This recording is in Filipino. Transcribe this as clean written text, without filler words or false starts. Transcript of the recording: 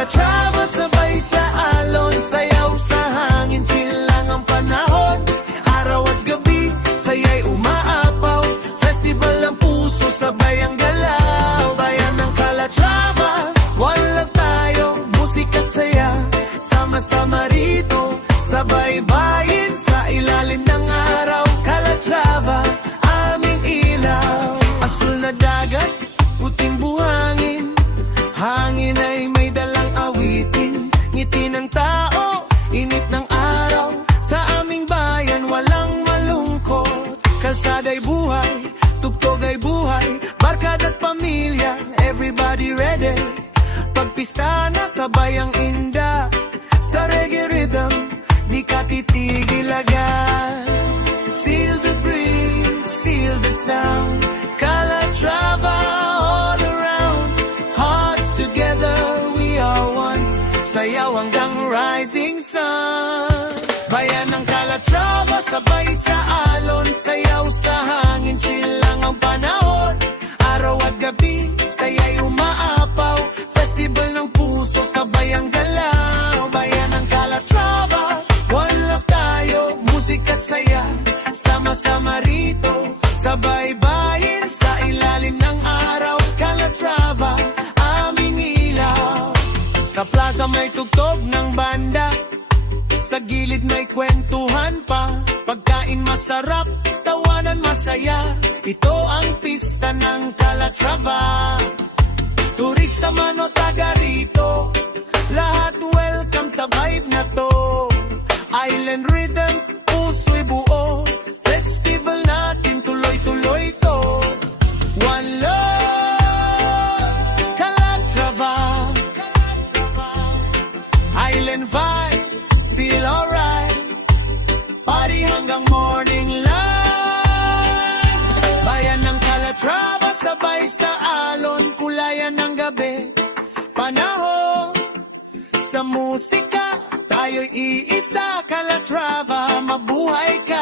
Calatrava, sabay sa alon, sayaw sa hangin, chill lang ang panahon. Araw at gabi, saya'y umaapaw, festival ng puso, sabay ang galaw. Bayan ng Calatrava, one love tayo, musika't saya, sama-sama rito, sabay bayin sa ilalim ng araw. Calatrava, aming ilaw. Asul na dagat, puting buhangin, hangin ay may dalang awitin. Ngiti ng tao, init ng araw, sa aming bayan walang malungkot. Kalsada'y buhay, tugtog ay buhay, barkada't pamilya, everybody ready. Pagpista na sabay ang inda, sa reggae rhythm, di ka titigil agad. Feel the breeze, feel the sound, Calatrava all around. Hearts together, we are one, sayaw hanggang rising sun. Bayan ng Calatrava, sabay sa alon, sayaw sa hangin, chill lang ang panahon. Araw at gabi, saya'y umaapaw, festival ng puso, sabay ang galaw. Bayan ng Calatrava, one love tayo, musika't saya, sama-sama rito, sabay bayin sa ilalim ng araw. Calatrava, aming ilaw. Sa plaza may tugtog ng banda, sa gilid may kwentuhan pa, pagkain masarap, tawanan masaya, ito ang pista ng Calatrava. Turista man o taga rito, lahat welcome sa vibe na to. Island rhythm, puso'y buo, festival natin tuloy-tuloy to. One love, Calatrava, island vibe, feel alright, party hanggang morning light. Bayan ng Calatrava, sabay sa alon, kulayan ng gabi, panahon. Sa musika, tayo'y iisa, Calatrava, mabuhay ka.